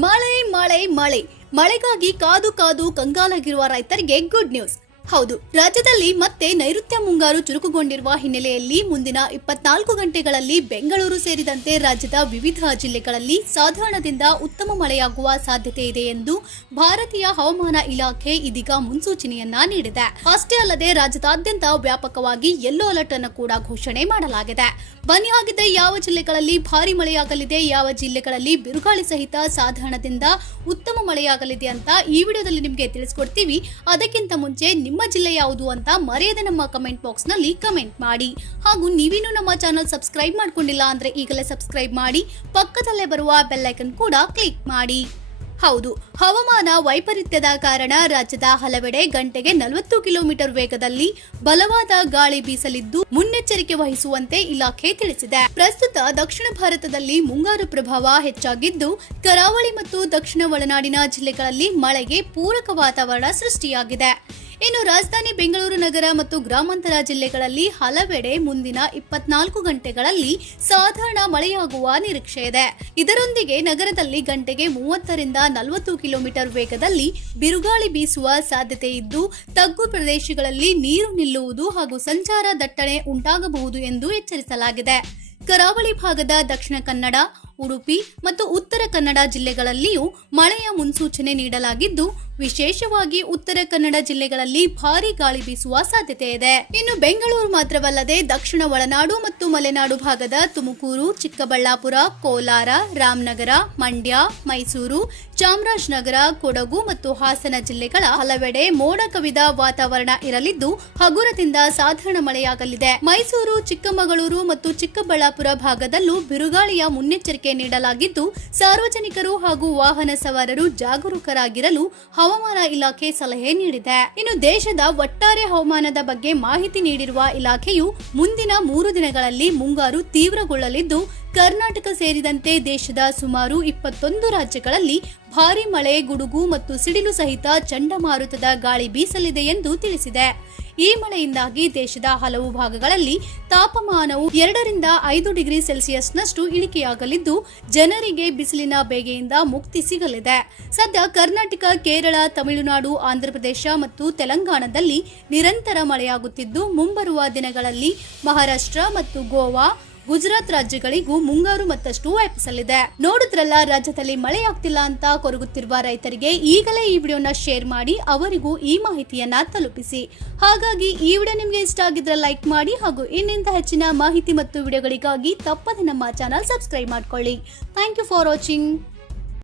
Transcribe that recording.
ಮಳೆ ಮಳೆ ಮಳೆ ಮಳೆಗಾಗಿ ಕಾದು ಕಾದು ಕಂಗಾಲಾಗಿರುವ ರೈತರಿಗೆ ಗುಡ್ ನ್ಯೂಸ್. ಹೌದು, ರಾಜ್ಯದಲ್ಲಿ ಮತ್ತೆ ನೈಋತ್ಯ ಮುಂಗಾರು ಚುರುಕುಗೊಂಡಿರುವ ಹಿನ್ನೆಲೆಯಲ್ಲಿ ಮುಂದಿನ 24 ಗಂಟೆಗಳಲ್ಲಿ ಬೆಂಗಳೂರು ಸೇರಿದಂತೆ ರಾಜ್ಯದ ವಿವಿಧ ಜಿಲ್ಲೆಗಳಲ್ಲಿ ಸಾಧಾರಣದಿಂದ ಉತ್ತಮ ಮಳೆಯಾಗುವ ಸಾಧ್ಯತೆ ಇದೆ ಎಂದು ಭಾರತೀಯ ಹವಾಮಾನ ಇಲಾಖೆ ಇದೀಗ ಮುನ್ಸೂಚನೆಯನ್ನ ನೀಡಿದೆ. ಅಷ್ಟೇ ಅಲ್ಲದೆ ರಾಜ್ಯದಾದ್ಯಂತ ವ್ಯಾಪಕವಾಗಿ ಯೆಲ್ಲೋ ಅಲರ್ಟ್ ಅನ್ನು ಕೂಡ ಘೋಷಣೆ ಮಾಡಲಾಗಿದೆ. ಬನ್ನಿ ಹಾಗಿದ್ರೆ ಯಾವ ಜಿಲ್ಲೆಗಳಲ್ಲಿ ಭಾರಿ ಮಳೆಯಾಗಲಿದೆ, ಯಾವ ಜಿಲ್ಲೆಗಳಲ್ಲಿ ಬಿರುಗಾಳಿ ಸಹಿತ ಸಾಧಾರಣದಿಂದ ಉತ್ತಮ ಮಳೆಯಾಗಲಿದೆ ಅಂತ ಈ ವಿಡಿಯೋದಲ್ಲಿ ನಿಮಗೆ ತಿಳಿಸ್ಕೊಡ್ತೀವಿ. ಅದಕ್ಕಿಂತ ಮುಂಚೆ ನಿಮ್ಮ ಜಿಲ್ಲೆ ಯಾವುದು ಅಂತ ಮರೆಯದೆ ನಮ್ಮ ಕಮೆಂಟ್ ಬಾಕ್ಸ್ ನಲ್ಲಿ ಕಮೆಂಟ್ ಮಾಡಿ. ಹಾಗೂ ನೀವಿನ್ನೂ ನಮ್ಮ ಚಾನೆಲ್ ಸಬ್ಸ್ಕ್ರೈಬ್ ಮಾಡ್ಕೊಂಡಿಲ್ಲ ಅಂದ್ರೆ ಈಗಲೇ ಸಬ್ಸ್ಕ್ರೈಬ್ ಮಾಡಿ, ಪಕ್ಕದಲ್ಲೇ ಬರುವ ಬೆಲ್ ಐಕನ್ ಕೂಡ ಕ್ಲಿಕ್ ಮಾಡಿ. ಹೌದು, ಹವಾಮಾನ ವೈಪರೀತ್ಯದ ಕಾರಣ ರಾಜ್ಯದ ಹಲವೆಡೆ ಗಂಟೆಗೆ 40 ಕಿಲೋಮೀಟರ್ ವೇಗದಲ್ಲಿ ಬಲವಾದ ಗಾಳಿ ಬೀಸಲಿದ್ದು ಮುನ್ನೆಚ್ಚರಿಕೆ ವಹಿಸುವಂತೆ ಇಲಾಖೆ ತಿಳಿಸಿದೆ. ಪ್ರಸ್ತುತ ದಕ್ಷಿಣ ಭಾರತದಲ್ಲಿ ಮುಂಗಾರು ಪ್ರಭಾವ ಹೆಚ್ಚಾಗಿದ್ದು ಕರಾವಳಿ ಮತ್ತು ದಕ್ಷಿಣ ಒಳನಾಡಿನ ಜಿಲ್ಲೆಗಳಲ್ಲಿ ಮಳೆಗೆ ಪೂರಕ ವಾತಾವರಣ ಸೃಷ್ಟಿಯಾಗಿದೆ. ಇನ್ನು ರಾಜಧಾನಿ ಬೆಂಗಳೂರು ನಗರ ಮತ್ತು ಗ್ರಾಮಾಂತರ ಜಿಲ್ಲೆಗಳಲ್ಲಿ ಹಲವೆಡೆ ಮುಂದಿನ 24 ಗಂಟೆಗಳಲ್ಲಿ ಸಾಧಾರಣ ಮಳೆಯಾಗುವ ನಿರೀಕ್ಷೆ ಇದೆ. ಇದರೊಂದಿಗೆ ನಗರದಲ್ಲಿ ಗಂಟೆಗೆ 30 ರಿಂದ 40 ಕಿಲೋಮೀಟರ್ ವೇಗದಲ್ಲಿ ಬಿರುಗಾಳಿ ಬೀಸುವ ಸಾಧ್ಯತೆ ಇದ್ದು ತಗ್ಗು ಪ್ರದೇಶಗಳಲ್ಲಿ ನೀರು ನಿಲ್ಲುವುದು ಹಾಗೂ ಸಂಚಾರ ದಟ್ಟಣೆ ಉಂಟಾಗಬಹುದು ಎಂದು ಎಚ್ಚರಿಸಲಾಗಿದೆ. ಕರಾವಳಿ ಭಾಗದ ದಕ್ಷಿಣ ಕನ್ನಡ, ಉಡುಪಿ ಮತ್ತು ಉತ್ತರ ಕನ್ನಡ ಜಿಲ್ಲೆಗಳಲ್ಲಿಯೂ ಮಳೆಯ ಮುನ್ಸೂಚನೆ ನೀಡಲಾಗಿದ್ದು ವಿಶೇಷವಾಗಿ ಉತ್ತರ ಕನ್ನಡ ಜಿಲ್ಲೆಗಳಲ್ಲಿ ಭಾರೀ ಗಾಳಿ ಬೀಸುವ ಸಾಧ್ಯತೆ ಇದೆ. ಇನ್ನು ಬೆಂಗಳೂರು ಮಾತ್ರವಲ್ಲದೆ ದಕ್ಷಿಣ ಒಳನಾಡು ಮತ್ತು ಮಲೆನಾಡು ಭಾಗದ ತುಮಕೂರು, ಚಿಕ್ಕಬಳ್ಳಾಪುರ, ಕೋಲಾರ, ರಾಮನಗರ, ಮಂಡ್ಯ, ಮೈಸೂರು, ಚಾಮರಾಜನಗರ, ಕೊಡಗು ಮತ್ತು ಹಾಸನ ಜಿಲ್ಲೆಗಳ ಹಲವೆಡೆ ಮೋಡ ಕವಿದ ವಾತಾವರಣ ಇರಲಿದ್ದು ಹಗುರದಿಂದ ಸಾಧಾರಣ ಮಳೆಯಾಗಲಿದೆ. ಮೈಸೂರು, ಚಿಕ್ಕಮಗಳೂರು ಮತ್ತು ಚಿಕ್ಕಬಳ್ಳಾಪುರ ಭಾಗದಲ್ಲೂ ಬಿರುಗಾಳಿಯ ಮುನ್ನೆಚ್ಚರಿಕೆ ನೀಡಲಾಗಿದ್ದು ಸಾರ್ವಜನಿಕರು ಹಾಗೂ ವಾಹನ ಸವಾರರು ಜಾಗರೂಕರಾಗಿರಲು ಹವಾಮಾನ ಇಲಾಖೆ ಸಲಹೆ ನೀಡಿದೆ. ಇನ್ನು ದೇಶದ ಒಟ್ಟಾರೆ ಹವಾಮಾನದ ಬಗ್ಗೆ ಮಾಹಿತಿ ನೀಡಿರುವ ಇಲಾಖೆಯು ಮುಂದಿನ 3 ದಿನಗಳಲ್ಲಿ ಮುಂಗಾರು ತೀವ್ರಗೊಳ್ಳಲಿದ್ದು ಕರ್ನಾಟಕ ಸೇರಿದಂತೆ ದೇಶದ ಸುಮಾರು 21 ರಾಜ್ಯಗಳಲ್ಲಿ ಭಾರೀ ಮಳೆ, ಗುಡುಗು ಮತ್ತು ಸಿಡಿಲು ಸಹಿತ ಚಂಡಮಾರುತದ ಗಾಳಿ ಬೀಸಲಿದೆ ಎಂದು ತಿಳಿಸಿದೆ. ಈ ಮಳೆಯಿಂದಾಗಿ ದೇಶದ ಹಲವು ಭಾಗಗಳಲ್ಲಿ ತಾಪಮಾನವು 2 ರಿಂದ 5 ಡಿಗ್ರಿ ಸೆಲ್ಸಿಯಸ್ನಷ್ಟು ಇಳಿಕೆಯಾಗಲಿದ್ದು ಜನರಿಗೆ ಬಿಸಿಲಿನ ಬೇಗೆಯಿಂದ ಮುಕ್ತಿ ಸಿಗಲಿದೆ. ಸದ್ಯ ಕರ್ನಾಟಕ, ಕೇರಳ, ತಮಿಳುನಾಡು, ಆಂಧ್ರಪ್ರದೇಶ ಮತ್ತು ತೆಲಂಗಾಣದಲ್ಲಿ ನಿರಂತರ ಮಳೆಯಾಗುತ್ತಿದ್ದು ಮುಂಬರುವ ದಿನಗಳಲ್ಲಿ ಮಹಾರಾಷ್ಟ್ರ ಮತ್ತು ಗೋವಾ, ಗುಜರಾತ್ ರಾಜ್ಯಗಳಿಗೂ ಮುಂಗಾರು ಮತ್ತಷ್ಟು ವ್ಯಾಪಿಸಲಿದೆ. ನೋಡಿದ್ರಲ್ಲ, ರಾಜ್ಯದಲ್ಲಿ ಮಳೆಯಾಗ್ತಿಲ್ಲ ಅಂತ ಕೊರಗುತ್ತಿರುವ ರೈತರಿಗೆ ಈಗಲೇ ಈ ವಿಡಿಯೋನ ಶೇರ್ ಮಾಡಿ ಅವರಿಗೂ ಈ ಮಾಹಿತಿಯನ್ನ ತಲುಪಿಸಿ. ಹಾಗಾಗಿ ಈ ವಿಡಿಯೋ ನಿಮಗೆ ಇಷ್ಟ ಆಗಿದ್ರೆ ಲೈಕ್ ಮಾಡಿ ಹಾಗೂ ಇನ್ನಿಂದ ಹೆಚ್ಚಿನ ಮಾಹಿತಿ ಮತ್ತು ವಿಡಿಯೋಗಳಿಗಾಗಿ ತಪ್ಪದೆ ನಮ್ಮ ಚಾನೆಲ್ ಸಬ್ಸ್ಕ್ರೈಬ್ ಮಾಡ್ಕೊಳ್ಳಿ. Thank you for watching.